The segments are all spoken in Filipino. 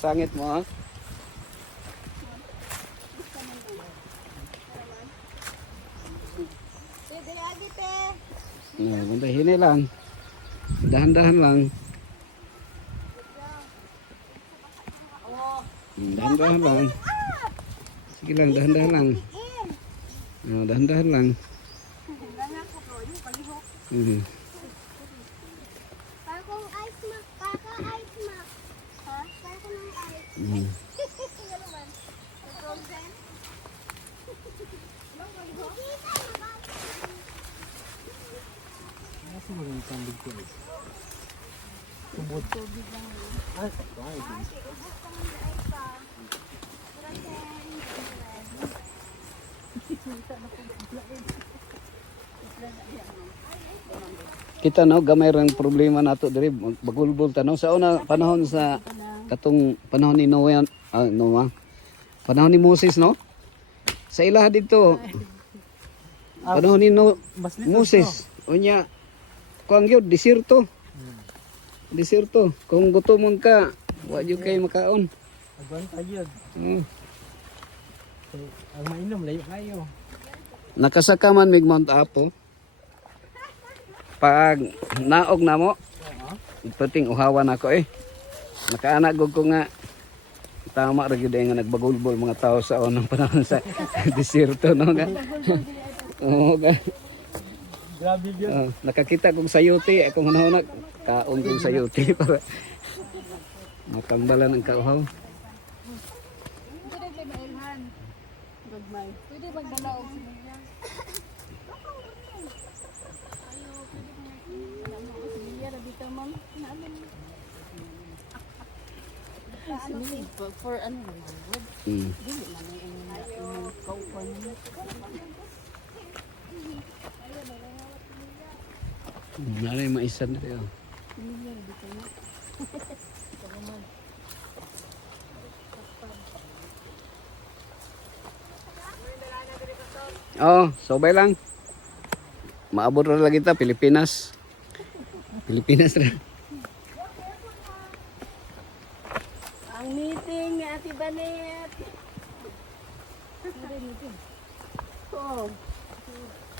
sangit mo ha. Bandahin lang. Dahan-dahan lang. Dahan-dahan lang. Sige lang, dahan-dahan lang. Dahan-dahan lang. Parang ice mac. Kaka-ice mac. Ha? Parang ice. Frozen? Nasa magandang tambig ko eh. Tubod. Ay, sakto nga ito. Kita no, gamay ring problema nato diri bagulbol tanaw sa una panahon sa katong panahon ni Noah, Noah. Panahon ni Moses no. Sa ilaha dito. Panahon ni Moses. Unya kuang gyud desierto. Desierto. Kung gutomon ka, wa jud kay makaon. Agwan tagyod. Ang mainom layo kayo. Nakasaka man mig Mount Apo. Pag naog na mo, puting uhawan ako eh. Nakaanak ko nga tama ra gyud nga nagbagulbol mga tao sa unang panahon sa desierto no nga. Oo ga. Grabe yun. Nakakita kong sayuti, akong hunahuna kaon kong sayuti para makambalan ang kauhaw. Pwede magdala og sinilya. For ano naman? Dili man yung kaupan mo. Nari maisan na yun. Oh, sobay lang. Maabot ra lang kita Pilipinas. Pilipinas ra. Ang meeting ni Ate Banet. Oh.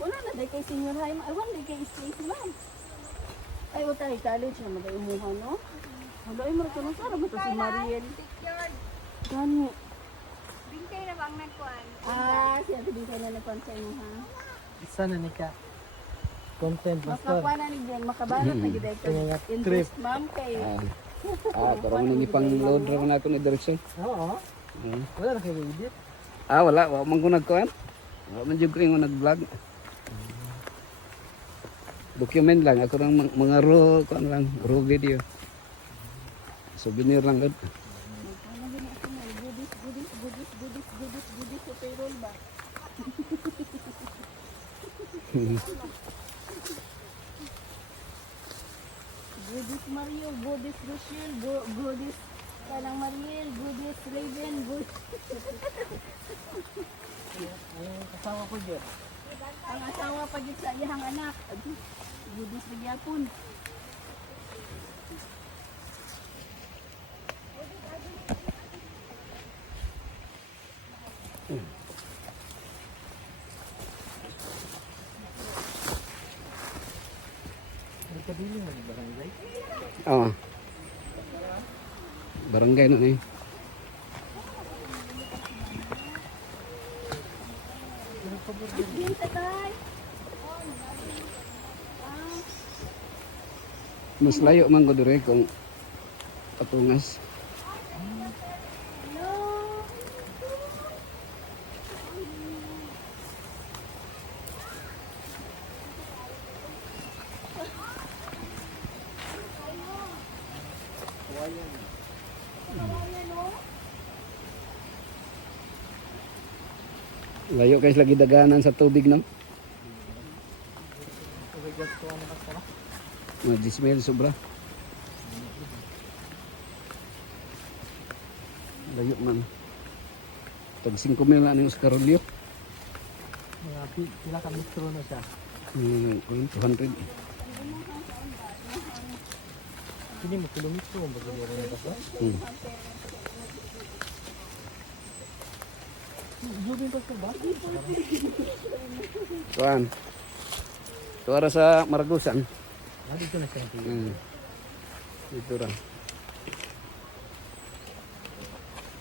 Wala na day kay Senior High. Ay, wala day kay Stacy Ma'am. Ay, wala tayo college na mag-imuhan, no? Wala ay maratunong sa araw. Ito si Mariel. Gani. Bintay na bang nagkuhan? Si Ate Bintay na nagkuhan sa inyo, ha? Isa na ni ka. Content pastor. Makakuha na ni Jen. Makabarat na gid ito. Trip. Invest, ma'am, kay... Parang nini pang load ra na ako ni direksyon. Oo. Wala na kayo edit. Wala, wa man ko nagkuan. Wa man jud ko yung nag-vlog. Document lang ako ng mga raw video. Souvenir lang gud. Goodies sa payroll ba? Goodies Mario, goodies Rochelle, goodies Kalang Mariel, goodies Raven, goodies... Ang kasama ko dyan. Ang asawa pa dito sa iyang anak. Goodies Magyapon. Ang kabili mo ni barangay. Barangay na ni. Din tatay. Mas layo man ko dire kung patungas. Layo guys lagi daganan sa tubig no. Mag-dismail sobra. Layo man. Tag 5 mil na sa Carolio. Mga pila ka metro na siya. 200. Hindi mo kilometro ang bagay na ba? Jubin pa sa ba? Kuan. Tuara sa Maragusan. Dito na siya. Dito ra.